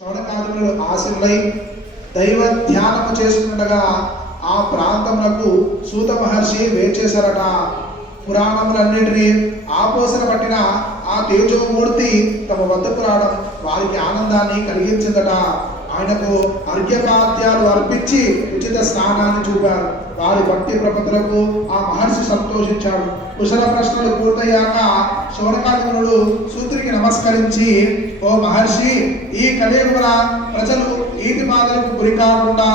శ్రవణకాదులు ఆశలై దైవ ధ్యానము చేస్తుండగా ఆ ప్రాంతమునకు సూత మహర్షి వేచేశారట పురాణములన్నిటినీ ఆపోసన పట్టిన ఆ తేజోమూర్తి తమ వద్దకు రావడం వారికి ఆనందాన్ని కలిగించిందట. ఆయనకు అర్ఘ్యపాద్యాలు అర్పించి ఉచిత స్నానాన్ని చూపారు. వారి భక్తి ప్రపత్తులకు ఆ మహర్షి సంతోషించాడు. కుశల ప్రశ్నలు పూర్తయ్యాక శౌనకాదునుడు సూత్రికి నమస్కరించి ఓ మహర్షి ఈ కలియుగమున ప్రజలు ఈతి బాధలకు గురి కాకుండా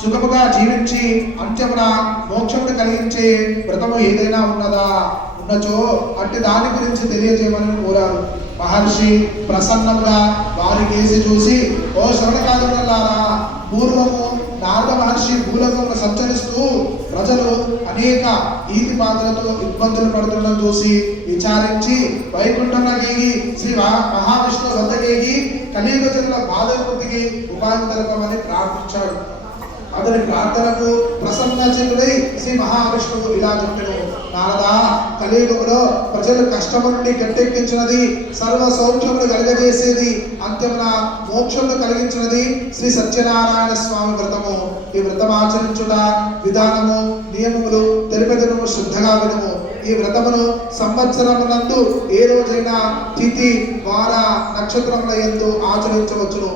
సుఖముగా జీవించి అంత్యమున మోక్షమును కలిగించే వ్రతము ఏదైనా ఉన్నదా? ఉన్నచో అట్టి దాని గురించి తెలియజేయమని కోరారు. మహర్షి ప్రసన్నముగా వారి కేసి చూసి ఓ శ్రవణకాదులారా పూర్వము నారద మహర్షి భూలోకమును సంచరిస్తూ ప్రజలు అనేక ఈతి బాధలతో ఇబ్బందులు పడుతుండడం చూసి విచారించి వైకుంఠంలోకి శ్రీ మహా- కలియుగ జనుల ఉపాధి ప్రార్థించాడు. అతని ప్రార్థనకు ప్రసన్నచితుడై శ్రీ మహావిష్ణువు ఇలా చెప్పాడు. నారదా కలియుగములో ప్రజలు కష్టము నుండి గట్టెక్కించినది సర్వ సౌఖ్యములు కలగజేసేది అంత్యమున మోక్షములు కలిగించినది శ్రీ సత్యనారాయణ స్వామి వ్రతము. ఈ వ్రతం ఆచరించుట విధానము నియమములు తెలిపెదను శ్రద్ధగా వినము. ఈ వ్రతమును సంవత్సరమునందు ఏ రోజైనా తిథి వార నక్షత్రముల ఎందు ఆచరించవచ్చును.